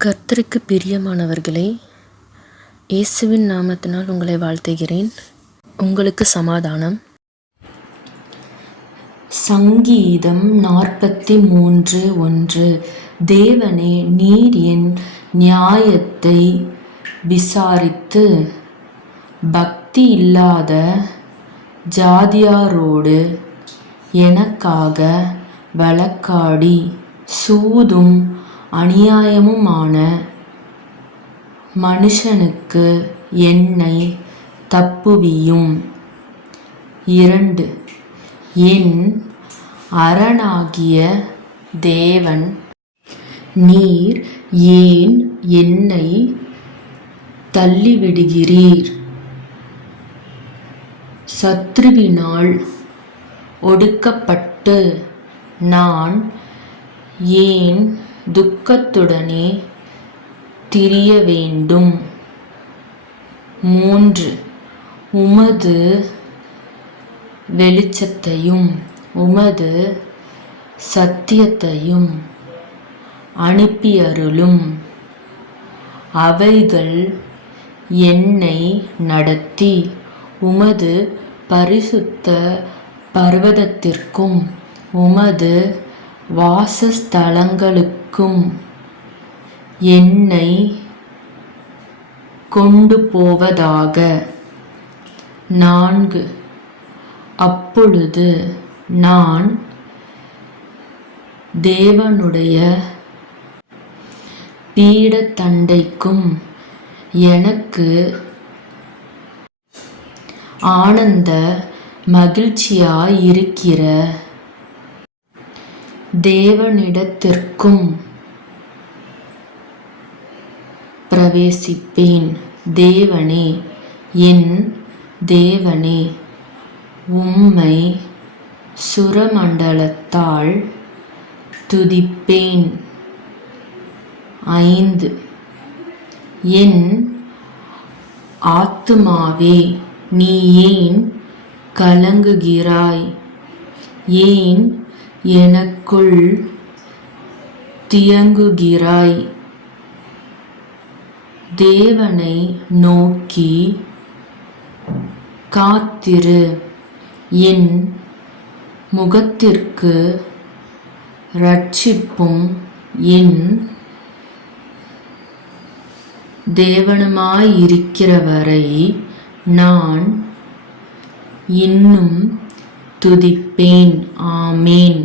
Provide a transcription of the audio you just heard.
கர்த்தருக்கு பிரியமானவர்களே, இயேசுவின் நாமத்தினால் உங்களை வாழ்த்துகிறேன். உங்களுக்கு சமாதானம். சங்கீதம் 43:1. தேவனே, நீர் என் நியாயத்தை விசாரித்து பக்தி இல்லாத ஜாதியாரோடு எனக்காக வழக்காடி சூதும் அநியாயமுமான மனுஷனுக்கு என்னை தப்புவியும். 2. என் அரணாகிய தேவன், நீர் ஏன் என்னை தள்ளிவிடுகிறீர்? சத்ருவினால் ஒடுக்கப்பட்டு நான் ஏன் துக்கத்துடனே திரிய வேண்டும்? 3. உமது வெளிச்சத்தையும் உமது சத்தியத்தையும் அனுப்பியருளும். அவைகள் என்னை நடத்தி உமது பரிசுத்த பர்வதத்திற்கும் உமது வாசஸ்தலங்களுக்கும் என்னை கொண்டு போவதாக. 4. அப்பொழுது நான் தேவனுடைய பீடத்தண்டைக்கும் எனக்கு ஆனந்த மகிழ்ச்சியாயிருக்கிற தேவனிடத்திற்கும் பிரவேசிப்பேன். தேவனே, என் தேவனே, உம்மை சுரமண்டலத்தால் துதிப்பேன். 5. என் ஆத்துமாவே, நீ ஏன் கலங்குகிறாய்? ஏன் எனக்குள் தியங்குகிறாய்? தேவனை நோக்கி காத்திரு. என் முகத்திற்கு இரட்சிப்பும் என் தேவனுமாயிருக்கிறவரை நான் இன்னும் துதிப்பேன். ஆமேன்.